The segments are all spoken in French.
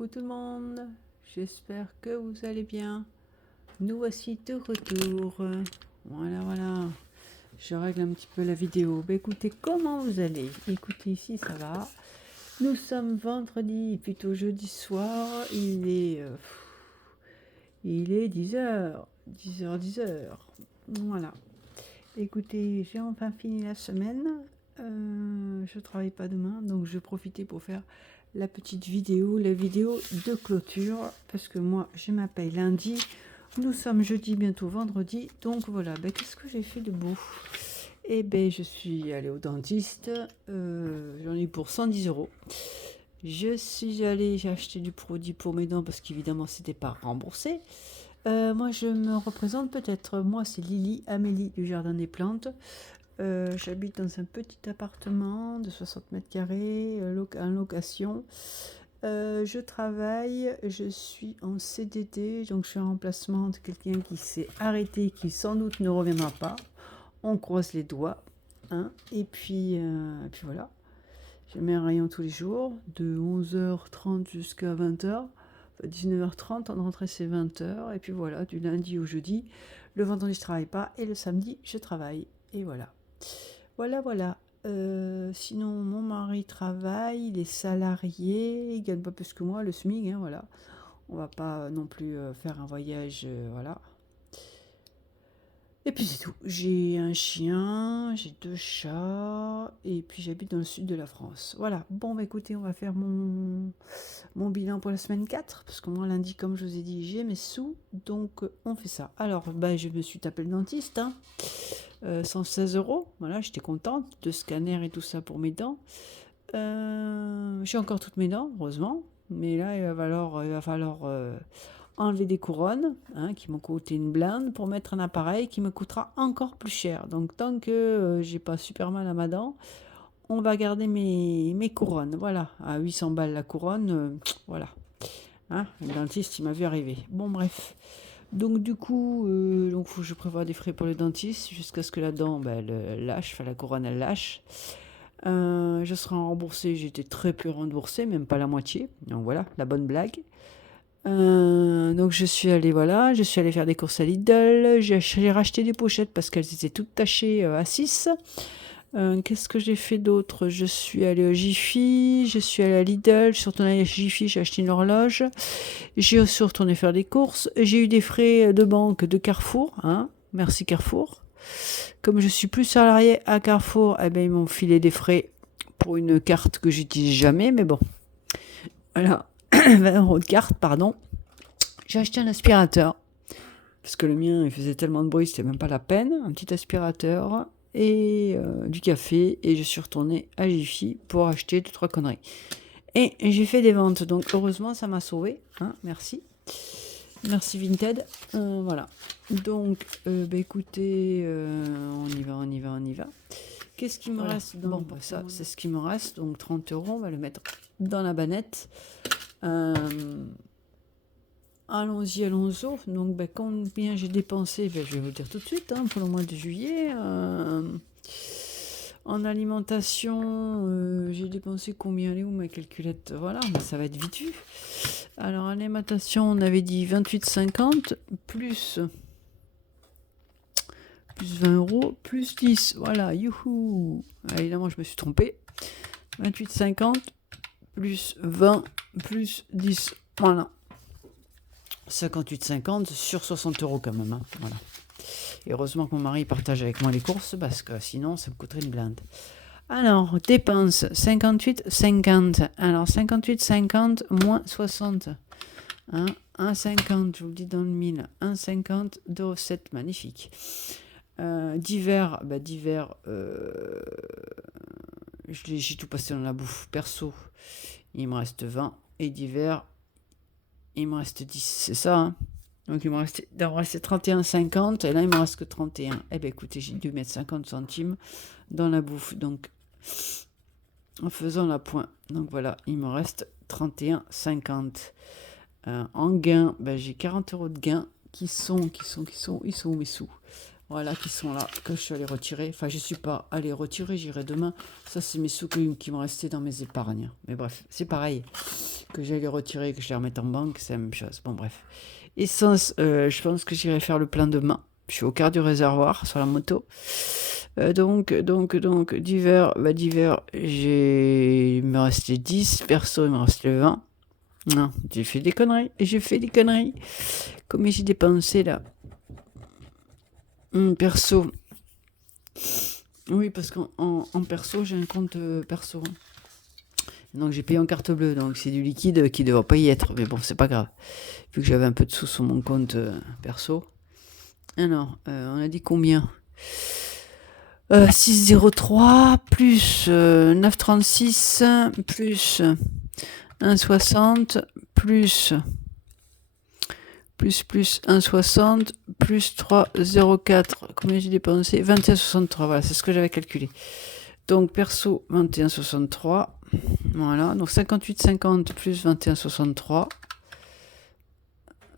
Coucou tout le monde, j'espère que vous allez bien. Nous voici de retour. Voilà. Je règle un petit peu la vidéo. Écoutez, comment vous allez? Écoutez, ici ça va. Nous sommes vendredi, plutôt jeudi soir. Il est 10h. 10h. Voilà. Écoutez, j'ai enfin fini la semaine. Je travaille pas demain, donc je vais profiter pour faire la petite vidéo, la vidéo de clôture, parce que moi je m'appelle lundi, nous sommes jeudi, bientôt vendredi, donc voilà. Qu'est-ce que j'ai fait de beau? Je suis allée au dentiste, j'en ai eu pour 110 €. J'ai acheté du produit pour mes dents, parce qu'évidemment c'était pas remboursé. Moi je me représente peut-être, moi c'est Lily Amélie du Jardin des Plantes. J'habite dans un petit appartement de 60 mètres carrés, en location. Je travaille, je suis en CDD, donc je suis en remplacement de quelqu'un qui s'est arrêté, qui sans doute ne reviendra pas. On croise les doigts, hein. Et puis voilà. Je mets un rayon tous les jours, de 11h30 jusqu'à 20h. 19h30, en rentrée c'est 20h. Et puis voilà, du lundi au jeudi. Le vendredi je travaille pas et le samedi je travaille. Et voilà. Voilà. Sinon, mon mari travaille, il est salarié, il gagne pas plus que moi, le SMIC, hein, voilà. On va pas non plus faire un voyage, voilà. Et puis c'est tout. J'ai un chien, j'ai 2 chats, et puis j'habite dans le sud de la France. Voilà. Bon, écoutez, on va faire mon bilan pour la semaine 4, parce que moi, lundi, comme je vous ai dit, j'ai mes sous, donc on fait ça. Alors, je me suis tapé le dentiste, hein. 116 €, voilà, j'étais contente de scanner et tout ça pour mes dents. J'ai encore toutes mes dents, heureusement, mais là, il va falloir enlever des couronnes, hein, qui m'ont coûté une blinde, pour mettre un appareil qui me coûtera encore plus cher. Donc, tant que j'ai pas super mal à ma dent, on va garder mes couronnes, voilà, à 800 balles la couronne, voilà. Hein, le dentiste, il m'a vu arriver. Bon, bref. Donc du coup, faut que je prévoie des frais pour le dentiste jusqu'à ce que la dent elle lâche, enfin la couronne elle lâche. Je serai remboursée, j'ai été très peu remboursée, même pas la moitié. Donc voilà, la bonne blague. Donc je suis allée faire des courses à Lidl. J'ai racheté des pochettes parce qu'elles étaient toutes tachées à 6. Qu'est-ce que j'ai fait d'autre? Je suis allée au Jiffy, je suis allée à Lidl, je suis retournée à Jiffy, j'ai acheté une horloge. J'ai aussi retourné faire des courses. J'ai eu des frais de banque de Carrefour, hein. Merci Carrefour. Comme je suis plus salarié à Carrefour, ils m'ont filé des frais pour une carte que j'utilise jamais, mais bon. Voilà, 20 € de carte, pardon. J'ai acheté un aspirateur, parce que le mien, il faisait tellement de bruit, c'était même pas la peine. Un petit aspirateur et du café, et je suis retournée à Jiffy pour acheter 2-3 conneries. Et j'ai fait des ventes, donc heureusement ça m'a sauvé, hein, merci Vinted. Voilà, donc écoutez, on y va. Qu'est-ce qui me reste? Bon, ça c'est ce qui me reste, donc 30 €, on va le mettre dans la bannette. Allons-y. Donc combien j'ai dépensé, je vais vous dire tout de suite, hein, pour le mois de juillet. En alimentation, j'ai dépensé combien? Elle est où ma calculette? Voilà, ça va être vite vu. Alors, en alimentation, on avait dit 28,50 plus 20 €, plus 10. Voilà, youhou. Évidemment, je me suis trompée. 28,50 plus 20 plus 10. Voilà. 58,50 sur 60 € quand même, hein. Voilà. Et heureusement que mon mari partage avec moi les courses, parce que sinon ça me coûterait une blinde. Alors, dépenses 58,50. Alors 58,50 moins 60. Hein, 1,50, je vous le dis dans le mille. 1,50 de recette, magnifique. Divers, j'ai tout passé dans la bouffe. Perso, il me reste 20. Et divers, il me reste 10, c'est ça, hein. Donc il me restait 31,50 et là il me reste que 31. Écoutez, j'ai dû mettre 50 centimes dans la bouffe, donc en faisant la point. Donc voilà, il me reste 31,50. En gain, j'ai 40 € de gain qui sont où mes sous? Voilà, qui sont là, que je suis allée retirer. Enfin, je ne suis pas allée retirer, j'irai demain. Ça, c'est mes sous qui vont rester dans mes épargnes. Mais bref, c'est pareil. Que j'aille les retirer, que je les remette en banque, c'est la même chose. Bon, bref. Essence, je pense que j'irai faire le plein demain. Je suis au quart du réservoir sur la moto. Donc, d'hiver, il me restait 10. Perso, il me restait 20. Non, j'ai fait des conneries. Combien j'ai dépensé là? Perso. Oui, parce qu'en perso, j'ai un compte perso. Donc j'ai payé en carte bleue, donc c'est du liquide qui ne devrait pas y être. Mais bon, c'est pas grave. Vu que j'avais un peu de sous sur mon compte perso. Alors, on a dit combien 6,03 plus 9,36 plus 1,60 plus 1,60 plus 3,04. Combien j'ai dépensé 21,63. Voilà, c'est ce que j'avais calculé. Donc perso 21,63. Voilà, donc 58,50 plus 21,63.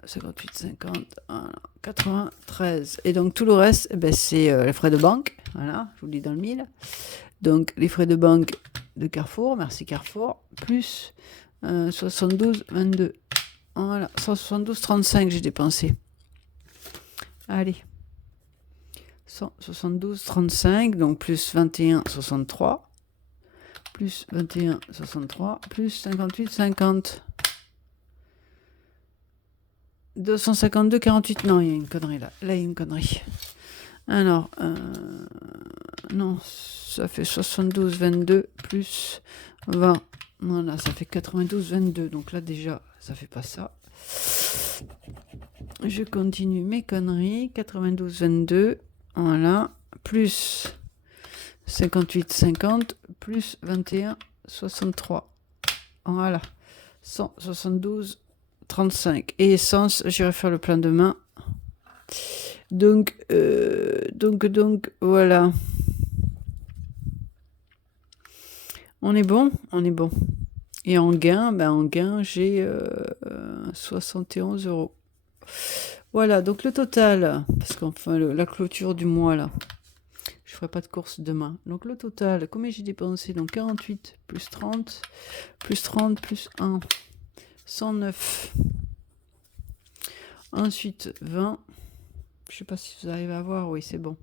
58,50, voilà, 93. Et donc tout le reste, c'est les frais de banque. Voilà, je vous le dis dans le mille. Donc les frais de banque de Carrefour, merci Carrefour, plus 72,22. Voilà, 172,35 j'ai dépensé. Allez. 172,35, donc plus 21,63. Plus 21,63, plus 58,50. 252,48. Non, il y a une connerie là. Là, il y a une connerie. Alors, non, ça fait 72,22 plus 20. Voilà, ça fait 92,22. Donc là, déjà, ça fait pas ça. Je continue mes conneries. 92,22. Voilà. Plus 58,50 plus 21,63. Voilà. 172,35. Et essence, j'irai faire le plein demain. Donc, voilà. On est bon. Et en gain, j'ai 71 €. Voilà, donc le total, parce qu'enfin, la clôture du mois, là, je ferai pas de course demain. Donc le total, combien j'ai dépensé? Donc 48 plus 30, plus 30, plus 1, 109. Ensuite, 20. Je sais pas si vous arrivez à voir, oui, c'est bon.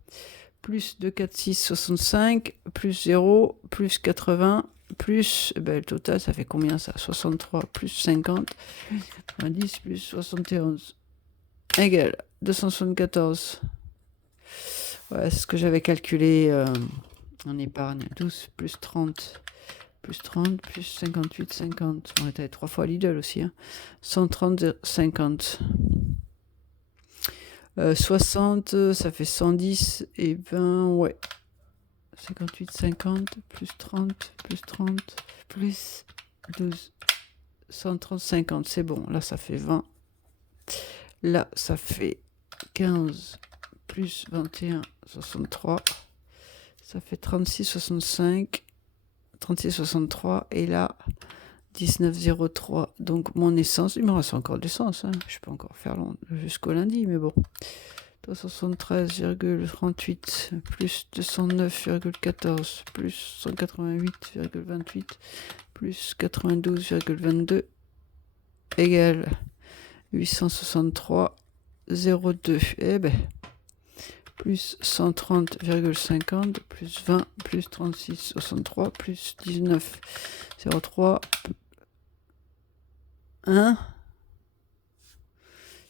Plus 2, 4, 6, 65, plus 0, plus 80, plus, le total, ça fait combien ça? 63, plus 50, 90, plus 71, égale 274. Ouais, c'est ce que j'avais calculé en épargne. 12, plus 30, plus 30, plus 58, 50. On était 3 fois Lidl aussi. 130, 50. 60, ça fait 110 et 20, ouais. 58, 50, plus 30, plus 12, 130, 50, c'est bon. Là, ça fait 20. Là, ça fait 15, plus 21, 63. Ça fait 36, 65, 36, 63. Et là, 19,03. Donc, mon essence, il me reste encore de l'essence. Je peux encore faire jusqu'au lundi, mais bon. 373,38 plus 209,14 plus 188,28 plus 92,22 égale 863,02. Plus 130,50 plus 20 plus 36,63 plus 19,03.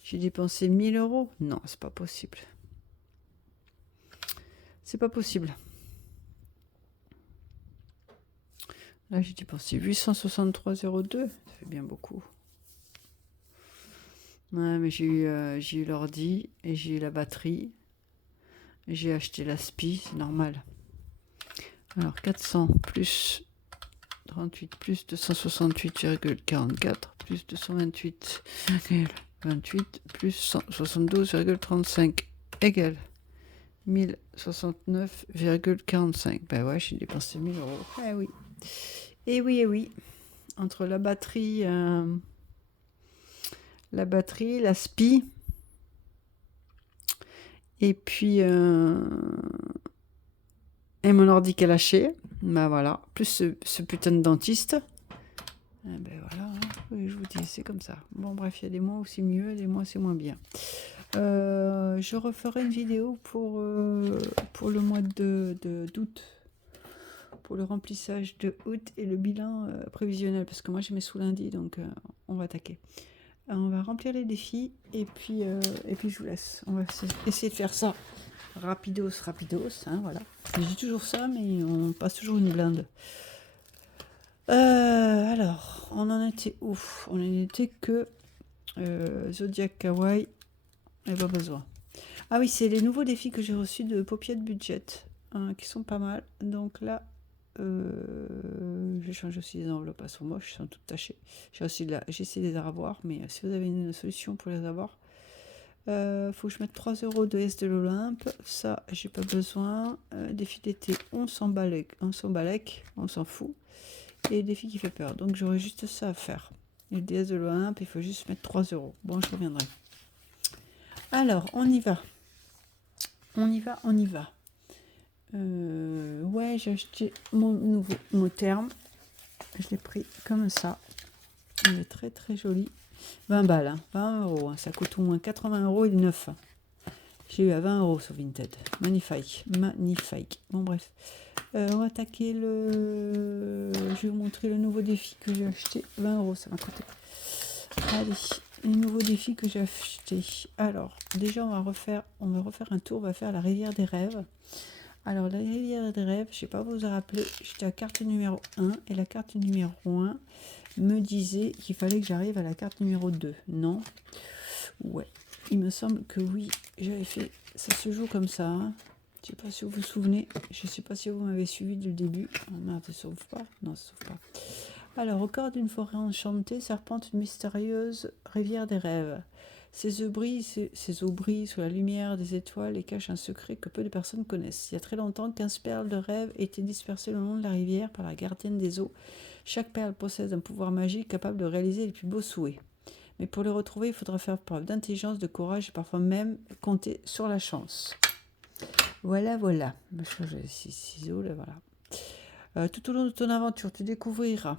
J'ai dépensé 1000 €. Non, c'est pas possible. C'est pas possible. Là, j'ai dépensé 863,02. Ça fait bien beaucoup. Ouais, mais j'ai eu l'ordi et j'ai eu la batterie. J'ai acheté la SPI, c'est normal. Alors, 400 plus 38 plus 268,44 plus 228,28 plus 172,35 égale 1069,45. Ben ouais, j'ai dépensé 1000 €. Eh oui. Et oui. Entre la batterie, la SPI Et puis, et mon ordi qui a lâché. Bah voilà. Plus ce putain de dentiste. Eh ben voilà, hein. Oui, je vous dis, c'est comme ça. Bon, bref, il y a des mois où c'est mieux, des mois c'est moins bien. Je referai une vidéo pour le mois d'août. Pour le remplissage de août et le bilan prévisionnel. Parce que moi, je mets sous lundi, donc on va attaquer. On va remplir les défis et puis je vous laisse. On va essayer de faire ça rapidos, hein, voilà. Je dis toujours ça, mais on passe toujours une blinde. Alors, on en était où? On en était que Zodiac Kawaii, et pas besoin. Ah oui, c'est les nouveaux défis que j'ai reçus de Popiette Budget, hein, qui sont pas mal. Donc là, je change aussi les enveloppes, elles sont moches, elles sont toutes tachées. J'essaie de les avoir, mais si vous avez une solution pour les avoir, faut que je mette 3 € de S de l'Olympe. Ça, j'ai pas besoin. Défi d'été, on s'en balèque, on s'en fout. Et défi qui fait peur. Donc j'aurai juste ça à faire. Et le DS de l'Olympe, il faut juste mettre 3 €. Bon, je reviendrai. Alors, on y va. On y va. Ouais, j'ai acheté mon nouveau terme. Je l'ai pris comme ça. Il est très très joli. 20 balles, hein, 20 €. Hein. Ça coûte au moins 80 € et 9. J'ai eu à 20 € sur Vinted. Magnifique. Bon, bref. On va attaquer le... Je vais vous montrer le nouveau défi que j'ai acheté. 20 €, ça m'a coûté. Allez, les nouveaux défis que j'ai achetés. Alors, déjà, on va refaire un tour. On va faire la rivière des rêves. Alors, la rivière des rêves, je ne sais pas vous rappeler, j'étais à carte numéro 1 et la carte numéro 1 me disait qu'il fallait que j'arrive à la carte numéro 2. Non? Ouais. Il me semble que oui, j'avais fait... Ça se joue comme ça, hein. Je ne sais pas si vous vous souvenez. Je ne sais pas si vous m'avez suivi dès le début. Ah merde, ça ne sauve pas? Non, ça ne sauve pas. Alors, au cœur d'une forêt enchantée, serpente une mystérieuse rivière des rêves. Ses eaux brillent sous la lumière des étoiles et cachent un secret que peu de personnes connaissent. Il y a très longtemps, 15 perles de rêve étaient dispersées le long de la rivière par la gardienne des eaux. Chaque perle possède un pouvoir magique capable de réaliser les plus beaux souhaits. Mais pour les retrouver, il faudra faire preuve d'intelligence, de courage et parfois même compter sur la chance. Voilà. Je change les ciseaux, là, voilà. Tout au long de ton aventure, tu découvriras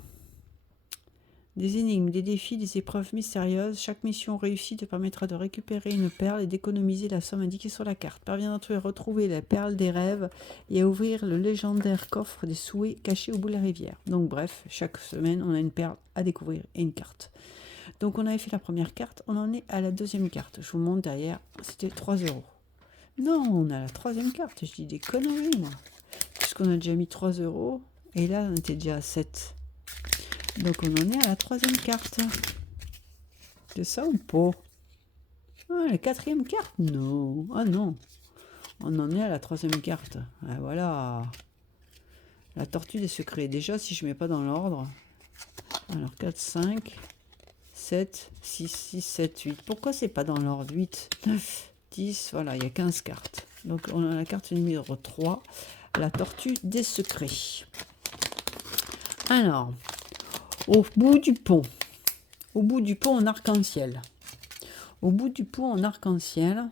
des énigmes, des défis, des épreuves mystérieuses. Chaque mission réussie te permettra de récupérer une perle et d'économiser la somme indiquée sur la carte. Parviendras-tu à retrouver la perle des rêves et à ouvrir le légendaire coffre des souhaits caché au bout de la rivière. Donc bref, chaque semaine, on a une perle à découvrir et une carte. Donc on avait fait la première carte, on en est à la deuxième carte. Je vous montre derrière, c'était 3 €. Non, on a la troisième carte, je dis des conneries moi. Puisqu'on a déjà mis 3 €, et là on était déjà à 7. Donc on en est à la troisième carte. C'est ça ou pas? Ah, la quatrième carte? Non. Ah non. On en est à la troisième carte. Ah, voilà. La tortue des secrets. Déjà, si je ne mets pas dans l'ordre. Alors 4, 5, 7, 6, 6, 7, 8. Pourquoi c'est pas dans l'ordre? 8, 9, 10. Voilà, il y a 15 cartes. Donc on a la carte numéro 3. La tortue des secrets. Alors... Au bout du pont en arc-en-ciel. Au bout du pont en arc-en-ciel,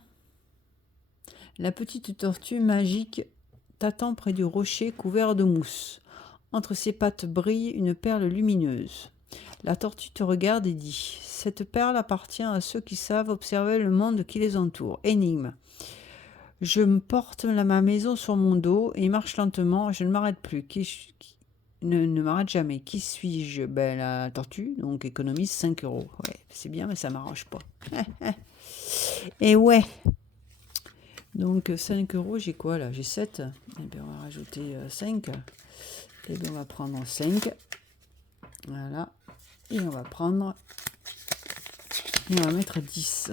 la petite tortue magique t'attend près du rocher couvert de mousse. Entre ses pattes brille une perle lumineuse. La tortue te regarde et dit : « Cette perle appartient à ceux qui savent observer le monde qui les entoure. Énigme. Je me porte ma maison sur mon dos et marche lentement, je ne m'arrête plus. Ne m'arrête jamais. Qui suis-je? Ben, la tortue, donc économise 5 €. Ouais, c'est bien, mais ça m'arrange pas. Et ouais. Donc 5 €, j'ai quoi là? J'ai 7. Et bien, on va rajouter 5. Et bien, on va prendre 5. Voilà. Et on va prendre... Et on va mettre 10.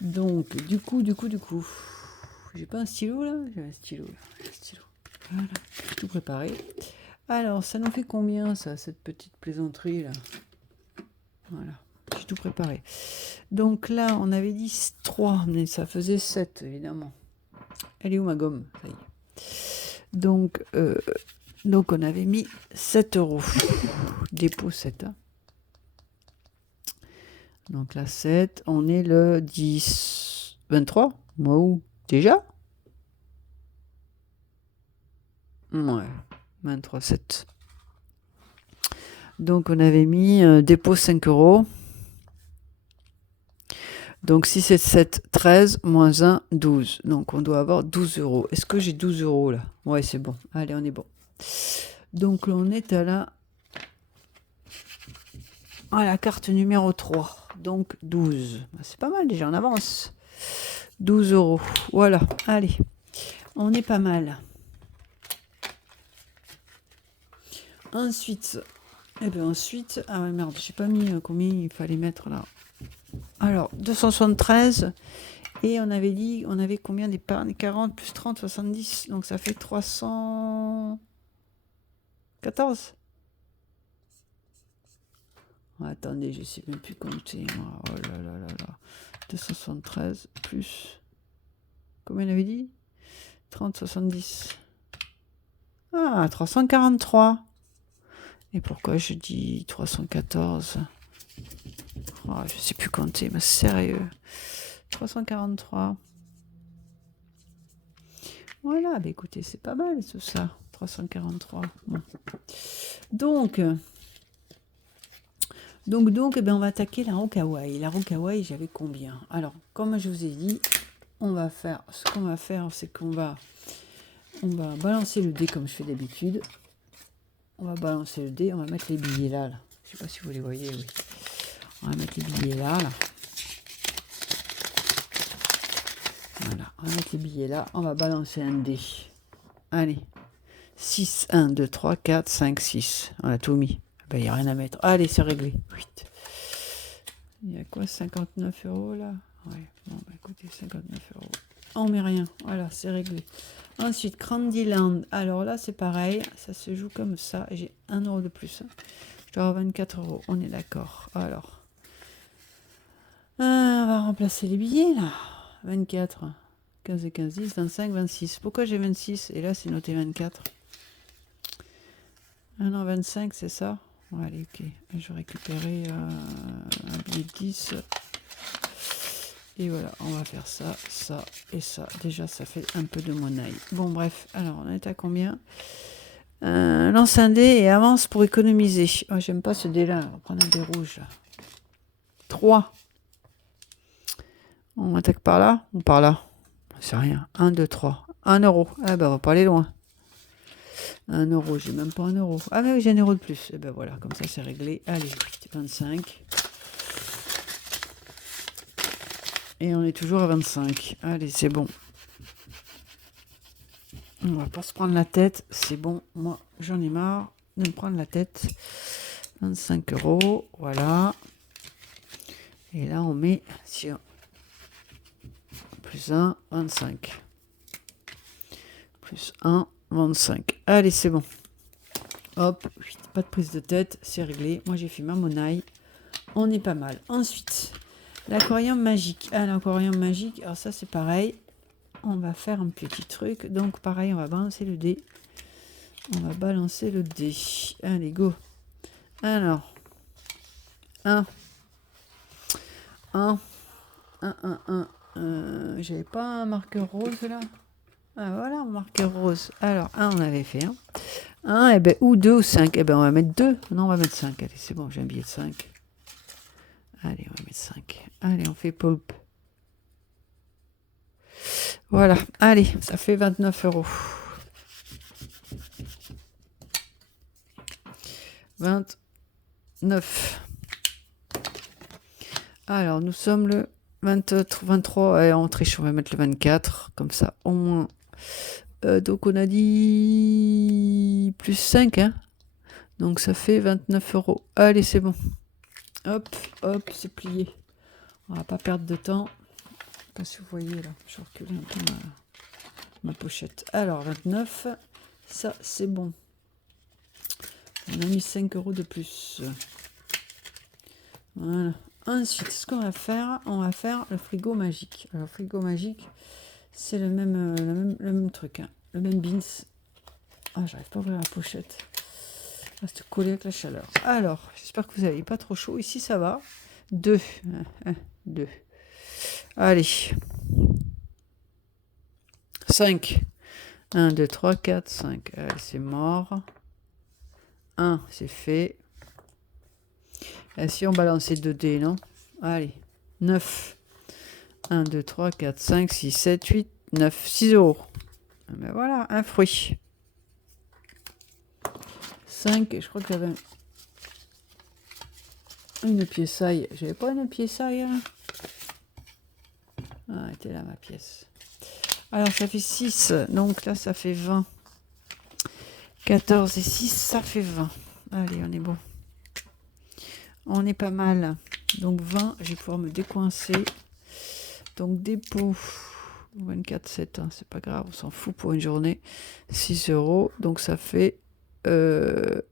Donc, du coup... J'ai pas un stylo là? J'ai un stylo là. Voilà. J'ai tout préparé. Alors, ça nous fait combien, ça, cette petite plaisanterie, là? Voilà, j'ai tout préparé. Donc là, on avait dit 3, mais ça faisait 7, évidemment. Elle est où, ma gomme? Ça y est. Donc, on avait mis 7 €. Dépôt 7. Hein. Donc là, 7, on est le 10... 23? Moi où? Déjà? Ouais, 23,7. Donc, on avait mis dépôt 5 euros. Donc, 6, 7, 7, 13, moins 1, 12. Donc, on doit avoir 12 euros. Est-ce que j'ai 12 euros là? Ouais, c'est bon. Allez, on est bon. Donc, on est à la carte numéro 3. Donc, 12. C'est pas mal déjà, on avance. 12 euros. Voilà, allez. On est pas mal. Ensuite, ah ouais, merde, j'ai pas mis combien il fallait mettre là. Alors, 273. Et on avait dit, on avait combien d'épargne? 40 plus 30, 70. Donc ça fait 314. Attendez, je sais même plus compter. Oh là là là là. 273 plus. Combien on avait dit? 30, 70. Ah, 343. Et pourquoi je dis 314? Oh, je sais plus compter, mais sérieux. 343. Voilà, bah écoutez, c'est pas mal tout ça. 343. Bon. Donc, eh ben, on va attaquer la Rocawaii. La Rocawaii, j'avais combien? Alors, comme je vous ai dit, ce qu'on va faire, c'est qu'on va balancer le dé comme je fais d'habitude. On va balancer le dé, on va mettre les billets là. Je sais pas si vous les voyez, oui. On va mettre les billets là. Voilà, on va mettre les billets là, on va balancer un dé. Allez. 6, 1, 2, 3, 4, 5, 6. On a tout mis. Ben, il n'y a rien à mettre. Allez, c'est réglé. 8. Il y a quoi, 59 euros là? Ouais, bon, bah écoutez, 59 euros. On met rien. Voilà, c'est réglé. Ensuite, Candyland. Alors là, c'est pareil. Ça se joue comme ça. J'ai 1 euro de plus. Je dois avoir 24 euros. On est d'accord. Alors, on va remplacer les billets là. 24. 15 et 15, 10, 25, 26. Pourquoi j'ai 26? Et là, c'est noté 24. Ah non, 25, c'est ça? Ouais, allez, ok. Je vais récupérer un billet de 10. Et voilà, on va faire ça, ça et ça. Déjà, ça fait un peu de monnaie. Bon, bref. Alors, on est à combien? Lance un dé et avance pour économiser. Oh, j'aime pas ce dé-là. On va prendre un dé rouge. 3. On attaque par là ou par là? C'est rien. 1, 2, 3. 1 euro. Ah ben, on va pas aller loin. 1 euro, j'ai même pas 1 euro. Ah mais oui, j'ai 1 euro de plus. Et ben voilà, comme ça c'est réglé. Allez, 25. Et on est toujours à 25. Allez, c'est bon. On va pas se prendre la tête. C'est bon, moi j'en ai marre de me prendre la tête. 25 euros, voilà. Et là on met sur plus 1, 25. Plus 1, 25. Allez, c'est bon. Hop, pas de prise de tête, c'est réglé. Moi j'ai fait ma monnaie. On est pas mal. Ensuite, l'aquarium magique. Ah, l'aquarium magique, alors ça c'est pareil. On va faire un petit truc. Donc pareil, on va balancer le dé. On va balancer le dé. Allez, go. Alors, 1. 1. 1, 1, 1. J'avais pas un marqueur rose là? Ah voilà, un marqueur rose. Alors, 1, on avait fait 1. 1, et ben, ou 2 ou 5. Eh ben, on va mettre 2. Non, on va mettre 5. Allez, c'est bon, j'ai un billet de 5. Allez, on va mettre 5. Allez, on fait pulp. Voilà, allez, ça fait 29 euros. 29. Alors, nous sommes le 23. Et on triche, on va mettre le 24. Comme ça, au moins. Donc, on a dit plus 5. Hein, donc, ça fait 29 euros. Allez, c'est bon. Hop, hop, c'est plié. On va pas perdre de temps. Je sais pas si vous voyez là. Je recule un peu ma pochette. Alors, 29. Ça, c'est bon. On a mis 5 euros de plus. Voilà. Ensuite, ce qu'on va faire, on va faire le frigo magique. Alors, frigo magique, c'est le même truc. Hein. Le même beans. Ah, j'arrive pas à ouvrir la pochette. Reste collé avec la chaleur. Alors, j'espère que vous n'avez pas trop chaud. Ici, ça va. 2. 2. Allez. 5. 1, 2, 3, 4, 5. C'est mort. 1, c'est fait. Et si on balançait 2 dés, non? Allez. 9. 1, 2, 3, 4, 5, 6, 7, 8, 9. 6 euros. Ben voilà, un fruit. 5, je crois que j'avais une pièce-aille. J'avais pas une pièce-aille, hein? Ah, elle était là, ma pièce. Alors, ça fait 6. Donc là, ça fait 20. 14 et 6, ça fait 20. Allez, on est bon. On est pas mal. Donc 20, je vais pouvoir me décoincer. Donc dépôt. 24, 7, hein, c'est pas grave, on s'en fout pour une journée. 6 euros. Donc ça fait... que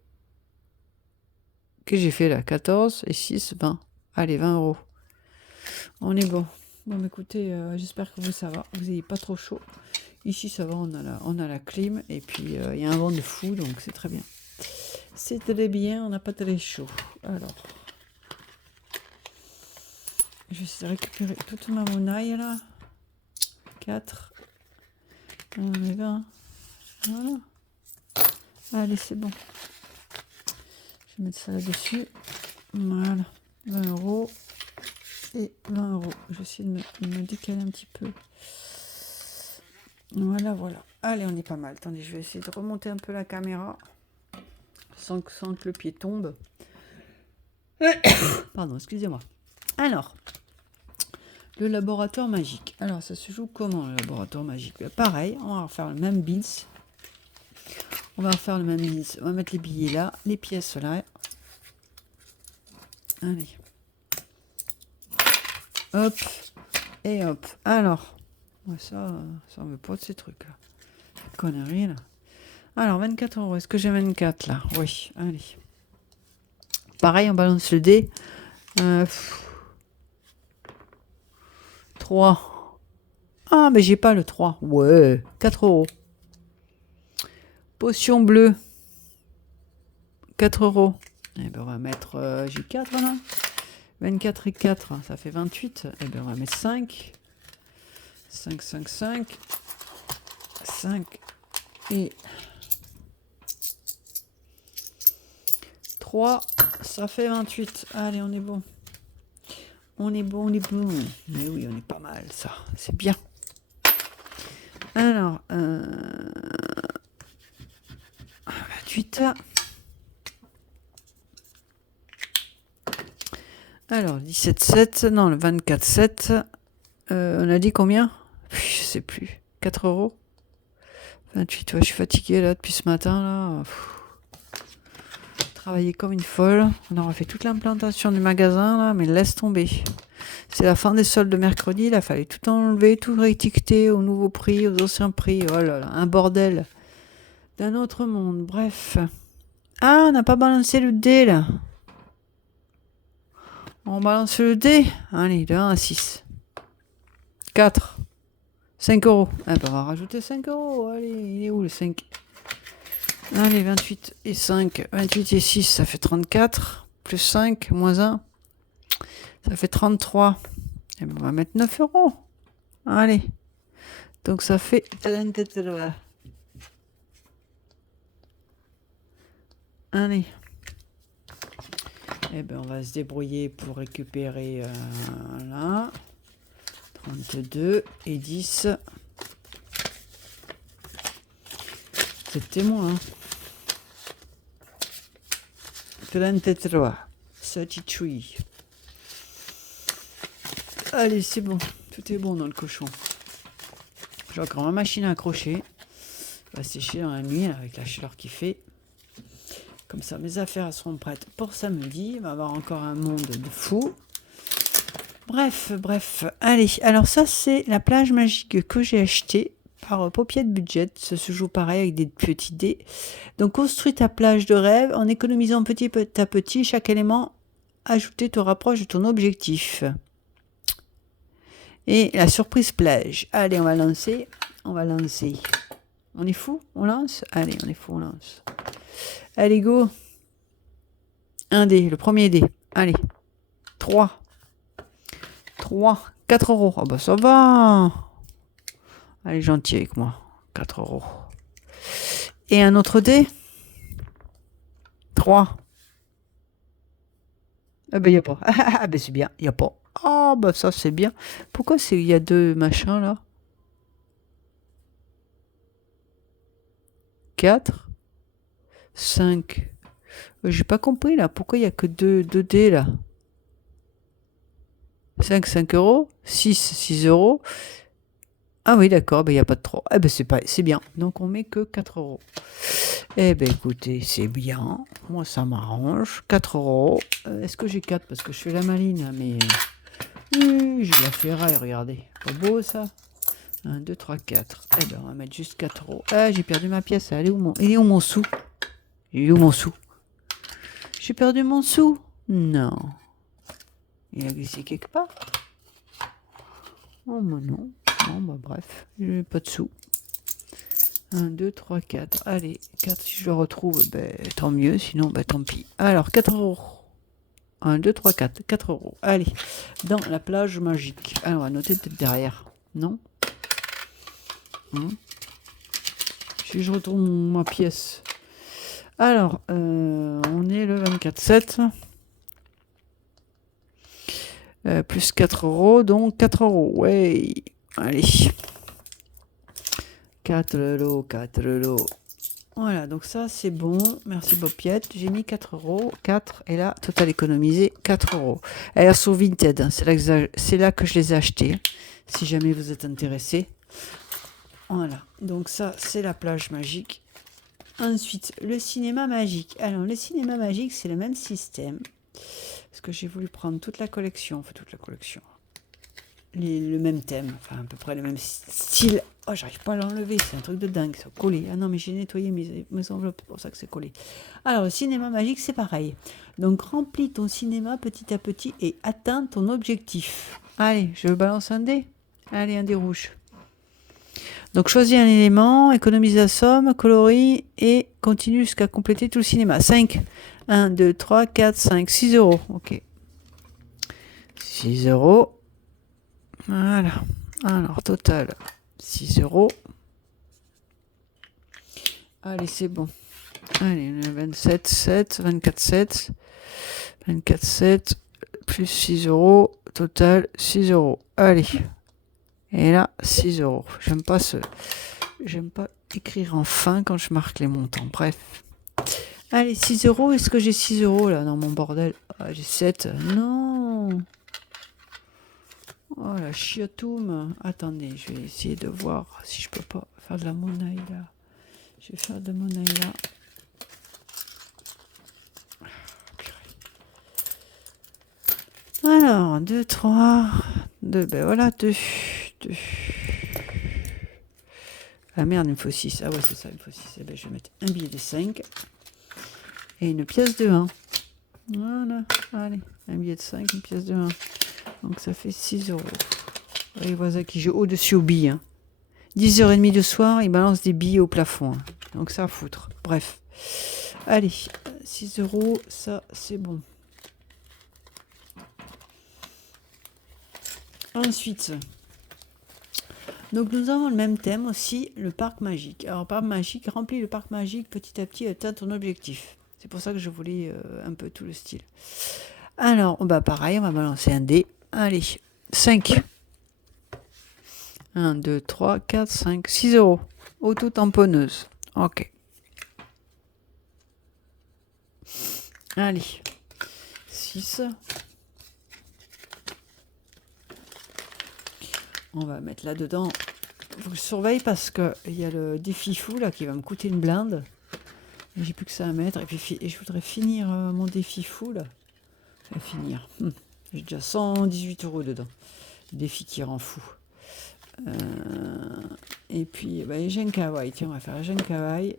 j'ai fait là 14 et 6, 20. Allez, 20 euros. On est bon. Bon, écoutez, j'espère que vous, ça va. Vous n'ayez pas trop chaud. Ici, ça va, on a la clim. Et puis, il y a un vent de fou, donc c'est très bien. C'est très bien, on n'a pas très chaud. Alors, je vais essayer de récupérer toute ma monnaie là. 4. On est 20. Voilà. Allez, c'est bon. Je vais mettre ça là-dessus. Voilà. 20 euros. Et 20 euros. Je vais essayer de me décaler un petit peu. Voilà, voilà. Allez, on est pas mal. Attendez, je vais essayer de remonter un peu la caméra. Sans que le pied tombe. Pardon, excusez-moi. Alors, le laboratoire magique. Alors, ça se joue comment, le laboratoire magique? Pareil, on va refaire le même bins. On va refaire le même bins. On va mettre les billets là, les pièces là. Allez. Hop. Et hop. Alors. Ouais, ça on veut pas de ces trucs là. Conneries là. Alors, 24 euros. Est-ce que j'ai 24 là? Oui. Allez. Pareil, on balance le dé. 3. Ah, mais j'ai pas le 3. Ouais. 4 euros. Potion bleue. 4 euros. Eh ben, on va mettre... j'ai 4 là. 24 et 4, ça fait 28. Eh ben, on va mettre 5. 5, 5, 5. 5 et 3, ça fait 28. Allez, on est bon. On est bon, on est bon. Mais oui, on est pas mal, ça. C'est bien. Alors, 28. Alors, 17, 7. Non, le 24, 7. On a dit combien? Je sais plus. 4 euros. 28, ouais, je suis fatiguée là depuis ce matin là. Travailler comme une folle. On aura fait toute l'implantation du magasin là, mais laisse tomber. C'est la fin des soldes de mercredi, il a fallu tout enlever, tout réétiqueter au nouveau prix, aux anciens prix. Oh là là, un bordel d'un autre monde. Bref. Ah, on n'a pas balancé le dé là. On balance le dé. Allez, de 1 à 6. 4. 5 euros. Ah ben on va rajouter 5 euros. Allez, il est où le 5? Allez, 28 et 5. 28 et 6, ça fait 34. Plus 5, moins 1. Ça fait 33. Et ben on va mettre 9 euros. Allez. Donc ça fait... Allez. Et ben on va se débrouiller pour récupérer là. 32 et 10. C'était moi. 33. 33. Allez, c'est bon. Tout est bon dans le cochon. J'ai encore ma machine à accrocher. Va sécher dans la nuit avec la chaleur qu'il fait. Comme ça, mes affaires seront prêtes pour samedi. Il va y avoir encore un monde de fou. Bref. Allez, alors ça, c'est la plage magique que j'ai achetée par Paupiette Budget. Ça se joue pareil avec des petits dés. Donc, construis ta plage de rêve en économisant petit à petit. Chaque élément ajouté te rapproche de ton objectif. Et la surprise plage. Allez, on va lancer. On est fou? On lance? Allez, on est fou, on lance. Allez, go. Un dé, le premier dé. Allez. 3. 4 euros. Ah bah ça va. Elle est gentille avec moi. 4 euros. Et un autre dé. 3. Ah ben, il n'y a pas. Ah ben, c'est bien. Il n'y a pas. Ah ben, ça, c'est bien. Pourquoi il y a 2 machins, là? 4. 5. J'ai pas compris, là. Pourquoi il n'y a que 2 dés, là? 5 euros. 6 euros. Ah oui, d'accord, ben, il n'y a pas de 3. Eh ben, c'est bien. Donc, on met que 4 euros. Eh ben, écoutez, c'est bien. Moi, ça m'arrange. 4 euros. Est-ce que j'ai 4? Parce que je fais la maline, mais... Oui, j'ai la ferraille, regardez. Pas beau, ça? 1, 2, 3, 4. Eh ben, on va mettre juste 4 euros. Ah, j'ai perdu ma pièce. Il est où mon sou? Il est où mon sou? J'ai perdu mon sou? Non. Il a glissé quelque part? Oh, bah non. Bon, bah bref. J'ai pas de sous. 1, 2, 3, 4. Allez, 4, si je le retrouve, ben, tant mieux. Sinon, ben, tant pis. Alors, 4 euros. 1, 2, 3, 4. 4 euros. Allez, dans la plage magique. Alors, on va noter peut-être derrière. Non? Si je retourne ma pièce. Alors, on est le 24/7. Plus 4 euros, donc 4 euros. Ouais. Allez. 4 euros, 4 euros. Voilà, donc ça c'est bon. Merci Bopiette. J'ai mis 4 euros. 4. Et là, total économisé, 4 euros. Elles sont Vinted. Hein. C'est là que je les ai achetées. Si jamais vous êtes intéressé. Voilà. Donc ça, c'est la plage magique. Ensuite, le cinéma magique. Alors, le cinéma magique, c'est le même système. Parce que j'ai voulu prendre toute la collection. Enfin, toute la collection. Le même thème. Enfin, à peu près le même style. Oh, j'arrive pas à l'enlever. C'est un truc de dingue. C'est collé. Ah non, mais j'ai nettoyé mes enveloppes. C'est pour ça que c'est collé. Alors, le cinéma magique, c'est pareil. Donc, remplis ton cinéma petit à petit et atteins ton objectif. Allez, je balance un dé. Allez, un dé rouge. Donc, choisis un élément, économise la somme, colorie et continue jusqu'à compléter tout le cinéma. 5. 1, 2, 3, 4, 5, 6 euros. Ok. 6 euros. Voilà. Alors, total, 6 euros. Allez, c'est bon. Allez, 27, 7, 24, 7. 24, 7, plus 6 euros. Total, 6 euros. Allez. Et là, 6 euros. J'aime pas écrire en fin quand je marque les montants. Bref. Allez, 6 euros. Est-ce que j'ai 6 euros là dans mon bordel? Ah, j'ai 7. Non. Oh la chiotoum. Attendez, je vais essayer de voir si je peux pas faire de la monnaie là. Je vais faire de la monnaie là. Alors, 2, 3. 2, ben voilà, 2. Ah merde, il me faut 6. Ah ouais, c'est ça, il me faut 6. Eh ben, je vais mettre un billet de 5 et une pièce de 1. Voilà, allez, un billet de 5, une pièce de 1. Donc ça fait 6 euros. Les voisins qui jouent au-dessus aux billes. Hein. 10h30 de soir, ils balancent des billets au plafond. Hein. Donc ça à foutre. Bref. Allez, 6 euros, ça c'est bon. Ensuite, donc nous avons le même thème aussi, le parc magique. Alors, parc magique, remplis le parc magique petit à petit, atteins ton objectif. C'est pour ça que je voulais un peu tout le style. Alors, bah pareil, on va balancer un dé. Allez, 5. 1, 2, 3, 4, 5, 6 euros. Auto-tamponneuse. Ok. Allez, 6. On va mettre là-dedans. Il faut que je surveille parce qu'il y a le défi fou là qui va me coûter une blinde. J'ai plus que ça à mettre. Et puis je voudrais finir mon défi fou là. Je vais finir. J'ai déjà 118 euros dedans. Défi qui rend fou. Et puis bah, les jeunes kawaii. Tiens, on va faire les jeunes kawaii.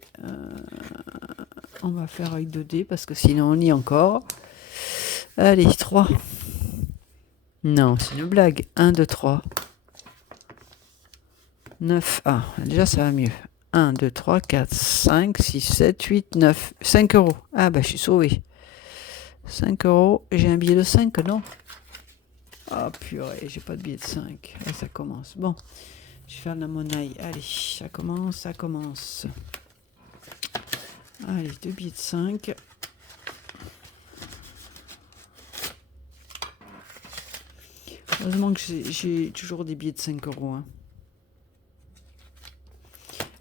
On va faire avec 2 dés parce que sinon on y est encore. Allez, 3. Non, c'est une blague. 1, 2, 3. 9. Ah, déjà ça va mieux. 1, 2, 3, 4, 5, 6, 7, 8, 9. 5 euros. Ah bah je suis sauvé. 5 euros. J'ai un billet de 5, non? Ah purée, j'ai pas de billet de 5. Là ça commence. Bon, Je vais faire de la monnaie. Allez, ça commence, ça commence. Allez, 2 billets de 5. Heureusement que j'ai toujours des billets de 5 euros. Hein.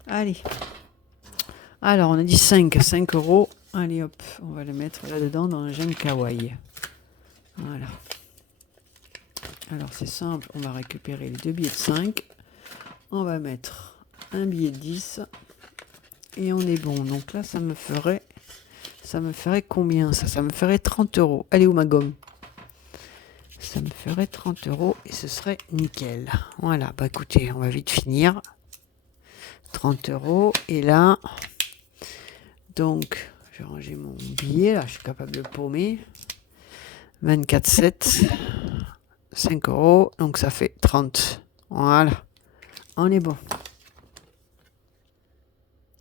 Allez. Alors, on a dit 5 euros. Allez, hop, on va le mettre là-dedans dans un Gen Kawaii. Voilà. Alors, c'est simple. On va récupérer les 2 billets de 5. On va mettre un billet de 10. Et on est bon. Donc là, ça me ferait combien ça? Ça me ferait 30 euros. Allez, où ma gomme? Ça me ferait 30 euros et ce serait nickel. Voilà, bah écoutez, on va vite finir. 30 euros. Et là, donc, je vais ranger mon billet. Là, je suis capable de le paumer. 24,7. 5 euros. Donc, ça fait 30. Voilà. On est bon.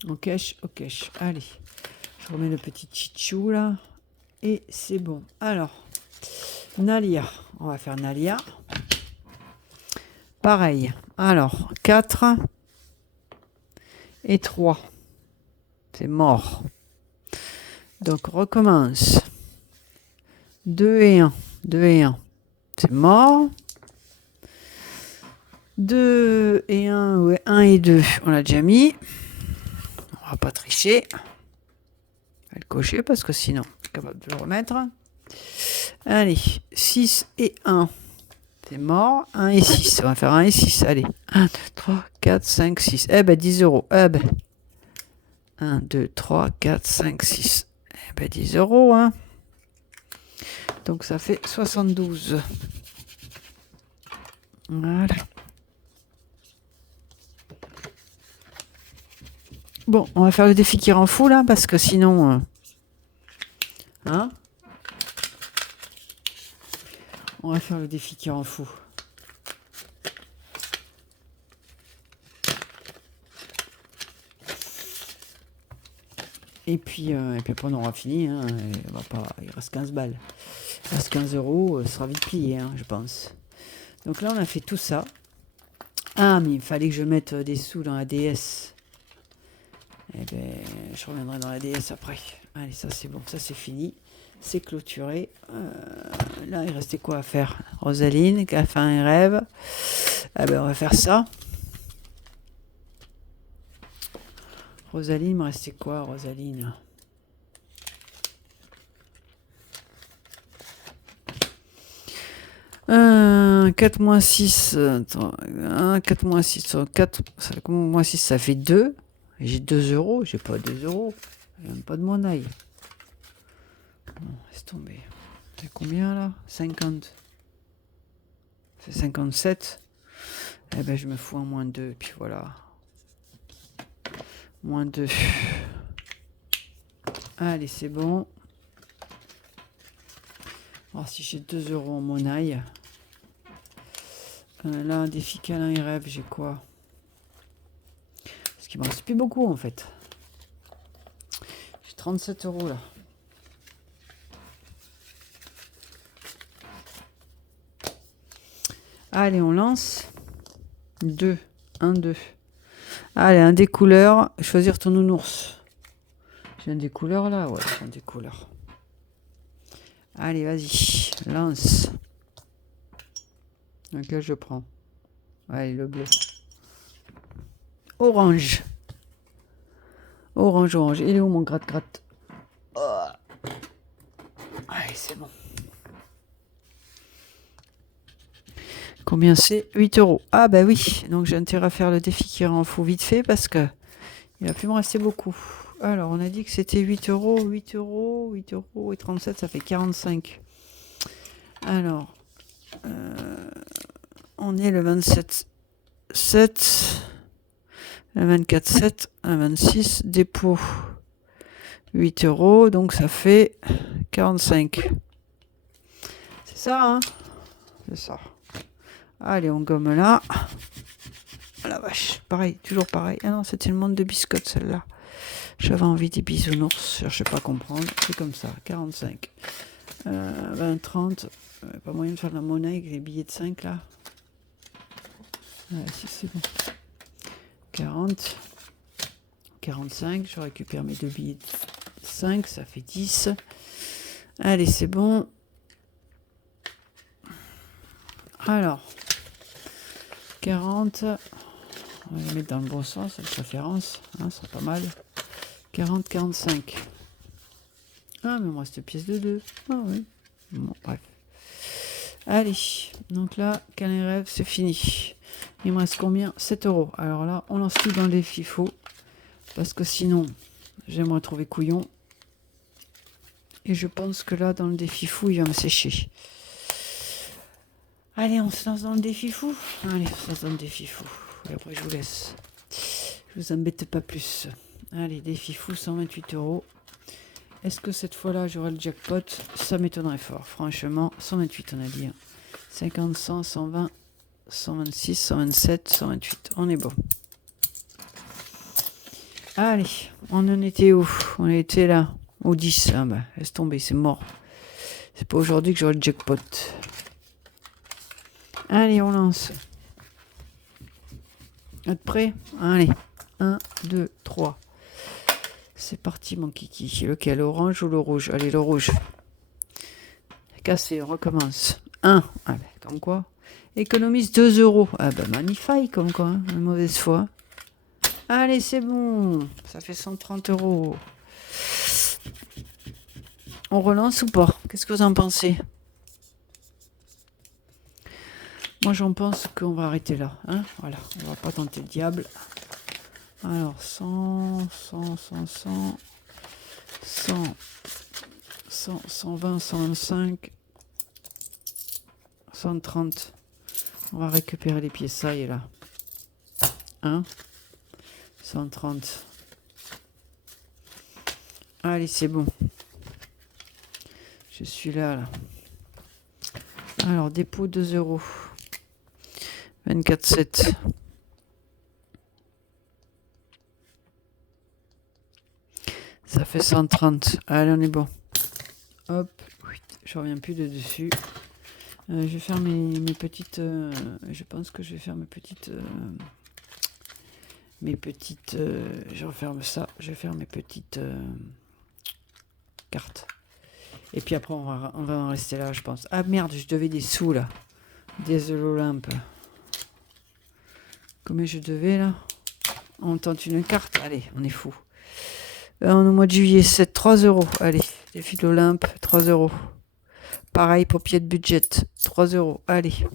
Au cash, au cash. Allez. Je remets le petit chichou là. Et c'est bon. Alors, Nalia. On va faire Nalia. Pareil. Alors, 4 et 3. C'est mort. Donc, recommence. 2 et 1. 2 et 1. C'est mort. 2 et 1. Ouais, 1 et 2. On l'a déjà mis. On va pas tricher. On va le cocher parce que sinon, je suis capable de le remettre. Allez. 6 et 1. C'est mort. 1 et 6. On va faire 1 et 6. Allez. 1, 2, 3, 4, 5, 6. Eh ben, 10 euros. Eh ben. 1, 2, 3, 4, 5, 6. Eh ben, 10 euros, hein. Donc, ça fait 72. Voilà. Bon, on va faire le défi qui rend fou, là, parce que sinon... hein? On va faire le défi qui rend fou. Et puis après, on aura fini. Hein, il reste 15 balles. Il reste 15 euros. Ce sera vite plié, hein, je pense. Donc là, on a fait tout ça. Ah, mais il fallait que je mette des sous dans la DS. Eh ben, je reviendrai dans la DS après. Allez, ça c'est bon. Ça c'est fini. C'est clôturé. Là, il restait quoi à faire? Rosaline, qui a fait un rêve. Ah ben, on va faire ça. Rosaline, il me restait quoi, Rosaline? « 4 moins 6, 4 moins 6, 4, moins 6, ça fait 2. J'ai 2 euros, j'ai pas 2 euros. J'ai même pas de monnaie. Bon, laisse tomber. C'est combien là? 50. C'est 57. Eh ben, je me fous en moins 2, puis voilà. Moins 2. Allez, c'est bon. Alors, si j'ai 2 euros en monnaie. Là, un défi câlin et rêve, j'ai quoi? Parce qu'il me reste plus beaucoup en fait. J'ai 37 euros là. Allez, on lance. 2. 1, 2. Allez, un des couleurs. Choisir ton nounours. J'ai un des couleurs là? Ouais, j'ai un des couleurs. Allez, vas-y. Lance. Lequel je prends? Allez, le bleu. Orange. Orange, orange. Il est où mon gratte-gratte? Oh. Allez, c'est bon. Combien c'est? 8 euros. Ah bah oui. Donc j'ai intérêt à faire le défi qui rend fou vite fait parce que il va plus me rester beaucoup. Alors, on a dit que c'était 8 euros, 8 euros, 8 euros et 37, ça fait 45. Alors, on est le 27, 7, le 24, 7, le 26, dépôt, 8 euros, donc ça fait 45. C'est ça, hein? C'est ça. Allez, on gomme là. Oh la vache, pareil, toujours pareil. Ah non, c'était le monde de biscottes, celle-là. J'avais envie des bisounours, je cherchais pas à comprendre. C'est comme ça, 45. 20, 30. Pas moyen de faire de la monnaie avec les billets de 5 là. Si c'est bon. 40. 45. Je récupère mes 2 billets de 5. Ça fait 10. Allez, c'est bon. Alors. 40. On va les mettre dans le bon sens, la préférence. Hein, c'est pas mal. 40, 45. Ah, mais moi, cette pièce de 2. Ah oui. Bon, bref. Allez. Donc là, Câlin Rêve, c'est fini. Il me reste combien? 7 euros. Alors là, on lance tout dans le défi faux. Parce que sinon, j'aimerais trouver couillon. Et je pense que là, dans le défi fou, il va me sécher. Allez, on se lance dans le défi fou. Allez, on se lance dans le défi fou. Et après, je vous laisse. Je vous embête pas plus. Allez, défi fou, 128 euros. Est-ce que cette fois-là, j'aurai le jackpot? Ça m'étonnerait fort. Franchement, 128, on a dit. 50, 100, 120, 126, 127, 128. On est bon. Allez, on en était où? On était là, au 10. Ah bah, laisse tomber, c'est mort. C'est pas aujourd'hui que j'aurai le jackpot. Allez, on lance. Êtes prêts? Allez. 1, 2, 3. C'est parti, mon kiki. Lequel? L'orange ou le rouge? Allez, le rouge. Cassé, on recommence. 1. Ah ben, comme quoi? Économise 2 euros. Ah ben, magnifique, comme quoi. Hein, une mauvaise foi. Allez, c'est bon. Ça fait 130 euros. On relance ou pas? Qu'est-ce que vous en pensez? Moi, j'en pense qu'on va arrêter là. Hein, voilà, on va pas tenter le diable. Alors, 100, 100, 100, 100, 100, 100, 120, 125, 130. On va récupérer les pièces, ça y est là. 1, 130. Allez, c'est bon. Je suis là. Alors, dépôt 2 euros. 24,7. Ça fait 130. Allez, on est bon. Hop. Je reviens plus de dessus. Je vais faire mes petites... je pense que je vais faire mes petites... je referme ça. Je vais faire mes petites cartes. Et puis après, on va en rester là, je pense. Ah merde, je devais des sous, là. Des Olympe. Combien je devais, là? On tente une carte. Allez, on est fou. On est au mois de juillet, 7, 3 euros. Allez, défi de l'Olympe, 3 euros. Pareil pour pied de budget, 3 euros. Allez,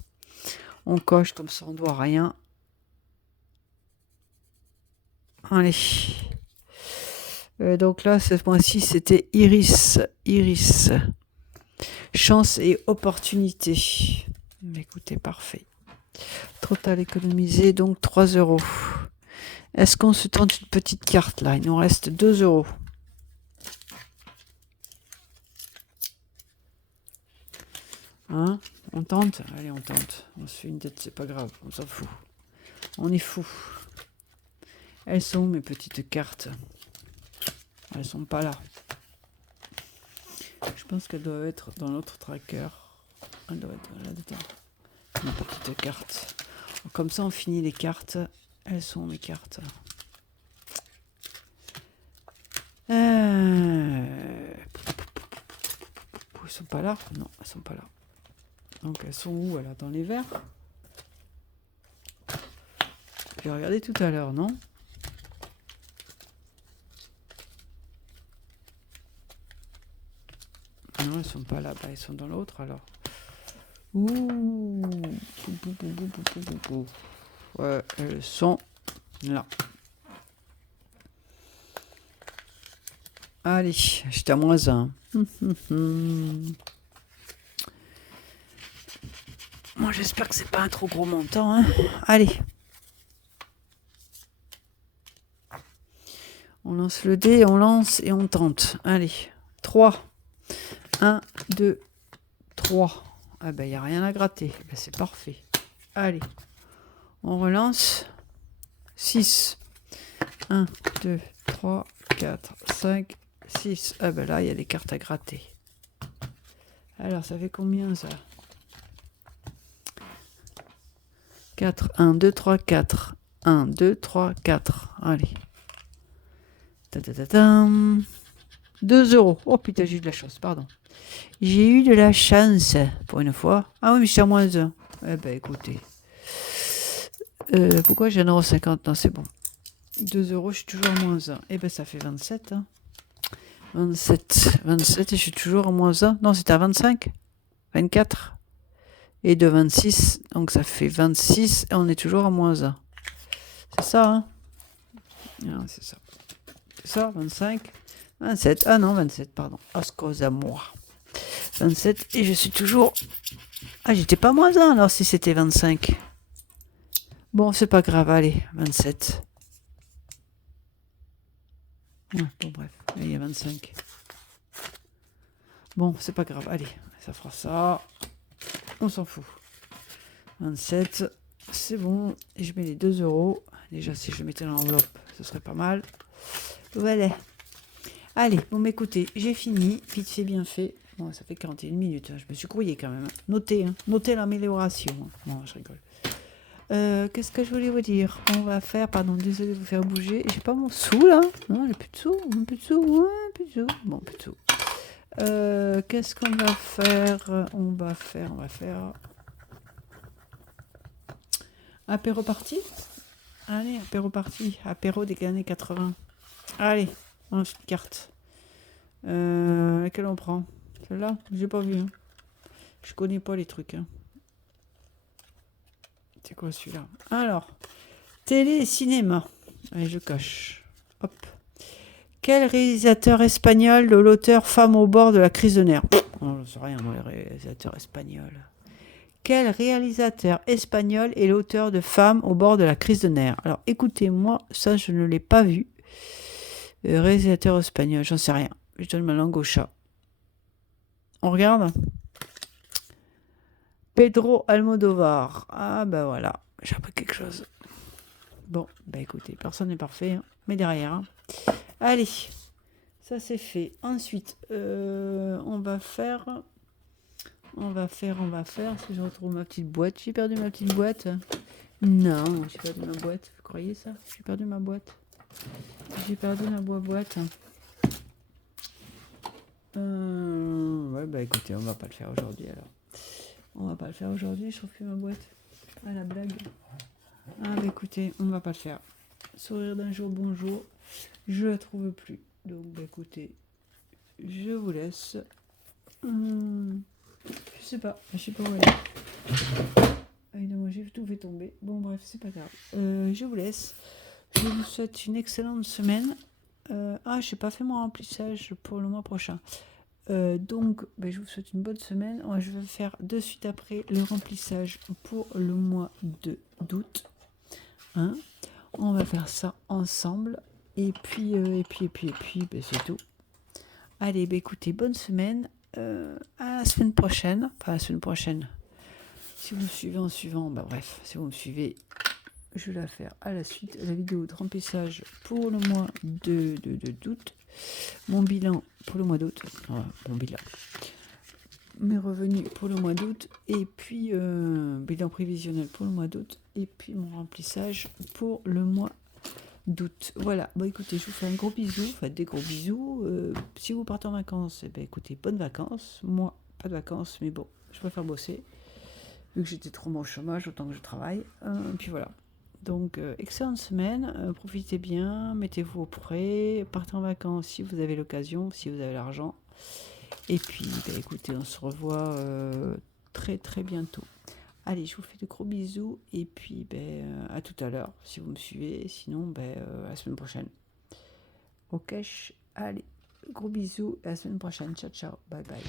on coche, comme ça on ne doit rien. Allez. Donc là, cette fois-ci, c'était Iris. Iris. Chance et opportunité. Écoutez, parfait. Total économisé, donc 3 euros. Est-ce qu'on se tente une petite carte là? Il nous reste 2 euros. Hein? On tente? Allez, on tente. On se fait une tête, c'est pas grave, on s'en fout. On est fou. Elles sont mes petites cartes. Elles sont pas là. Je pense qu'elles doivent être dans l'autre tracker. Elles doivent être là-dedans. Mes petites cartes. Comme ça, on finit les cartes. Elles sont mes cartes. Elles sont pas là? Non, elles sont pas là. Donc elles sont où? Alors dans les verres. J'ai regardé tout à l'heure, non? Non, elles sont pas là. Bah, elles sont dans l'autre alors. Ouh. Ouais, elles sont là. Allez, j'étais à moins 1. Moi, j'espère que c'est pas un trop gros montant. Hein. Allez. On lance le dé, on lance et on tente. Allez. 3. 1, 2, 3. Ah ben, il n'y a rien à gratter. Ben, c'est parfait. Allez. On relance. 6. 1, 2, 3, 4, 5, 6. Ah ben là, il y a des cartes à gratter. Alors, ça fait combien ça? 4, 1, 2, 3, 4. 1, 2, 3, 4. Allez. Ta-ta-ta-tam. 2 euros. Oh putain, j'ai eu de la chance, pardon. J'ai eu de la chance, pour une fois. Ah oui, mais je suis à moins 1. Eh ben, écoutez. Pourquoi j'ai 1,50 €? Non, c'est bon. 2 euros, je suis toujours à moins 1. Eh ben, ça fait 27. Hein. 27 et je suis toujours à moins 1. Non, c'était à 25. 24. Et de 26, donc ça fait 26 et on est toujours à moins 1. C'est ça, hein? Ah, c'est ça. C'est ça, 25. 27. Ah non, 27, pardon. Ascosa moi. 27 et je suis toujours... Ah, j'étais pas moins 1 alors si c'était 25. Bon, c'est pas grave, allez, 27. Ouais, bon, bref, il y a 25. Bon, c'est pas grave, allez, ça fera ça. On s'en fout. 27, c'est bon. Et je mets les 2 euros. Déjà, si je mettais dans l'enveloppe, ce serait pas mal. Voilà. Allez, bon, écoutez, j'ai fini. Vite fait, bien fait. Bon, ça fait 41 minutes. Hein. Je me suis grouillée quand même. Hein. Notez, hein. Notez l'amélioration. Hein. Non, je rigole. Qu'est-ce que je voulais vous dire? On va faire, pardon, désolé de vous faire bouger. J'ai pas mon sou là. Non, j'ai plus de sous. Plus de sous. Ouais, plus de sous. Bon, plus de sous. Qu'est-ce qu'on va faire? On va faire apéro parti. Allez, apéro parti. Apéro des années 80. Allez, on fait une carte. Laquelle on prend? Celle-là? J'ai pas vu. Hein. Je connais pas les trucs. Hein. C'est quoi celui-là? Alors, télé et cinéma. Allez, je coche. Hop. Quel réalisateur espagnol de l'auteur Femme au bord de la crise de nerfs? Oh, je sais rien, moi, les réalisateurs espagnols. Quel réalisateur espagnol est l'auteur de Femme au bord de la crise de nerfs? Alors, écoutez, moi, ça, je ne l'ai pas vu. Réalisateur espagnol, j'en sais rien. Je donne ma langue au chat. On regarde? Pedro Almodovar. Ah, bah voilà, j'ai appris quelque chose. Bon, bah écoutez, personne n'est parfait, hein. Mais derrière. Hein. Allez, ça c'est fait. Ensuite, on va faire. Si je retrouve ma petite boîte. J'ai perdu ma petite boîte. Non, j'ai perdu ma boîte. Vous croyez ça? J'ai perdu ma boîte. J'ai perdu ma boîte. Ouais, bah écoutez, on va pas le faire aujourd'hui alors. On va pas le faire aujourd'hui, je trouve plus ma boîte. Ah, la blague. Ah, bah écoutez, on va pas le faire. Sourire d'un jour, bonjour. Je la trouve plus. Donc, bah écoutez, je vous laisse. Je sais pas où elle est. Évidemment, j'ai tout fait tomber. Bon, bref, c'est pas grave. Je vous laisse. Je vous souhaite une excellente semaine. J'ai pas fait mon remplissage pour le mois prochain. Donc, je vous souhaite une bonne semaine. Je vais faire de suite après le remplissage pour le mois d'août. Hein, on va faire ça ensemble. Et puis, c'est tout. Allez, écoutez, bonne semaine. À la semaine prochaine. Enfin, la semaine prochaine. Si vous me suivez en suivant, si vous me suivez, je vais la faire à la suite. La vidéo de remplissage pour le mois d'août. Mon bilan pour le mois d'août. Mon bilan. Mes revenus pour le mois d'août. Et puis, bilan prévisionnel pour le mois d'août. Et puis, mon remplissage pour le mois d'août. Voilà. Bon, écoutez, je vous fais un gros bisou. Faites des gros bisous. Si vous partez en vacances, écoutez, bonnes vacances. Moi, pas de vacances, mais bon, je préfère bosser. Vu que j'étais trop au chômage, autant que je travaille. Puis voilà. Donc, excellente semaine. Profitez bien. Mettez-vous au prêt. Partez en vacances si vous avez l'occasion, si vous avez l'argent. Et puis, écoutez, on se revoit très très bientôt. Allez, je vous fais de gros bisous. Et puis, à tout à l'heure, si vous me suivez. Sinon, à la semaine prochaine. Ok, allez, gros bisous. À la semaine prochaine. Ciao, ciao. Bye, bye.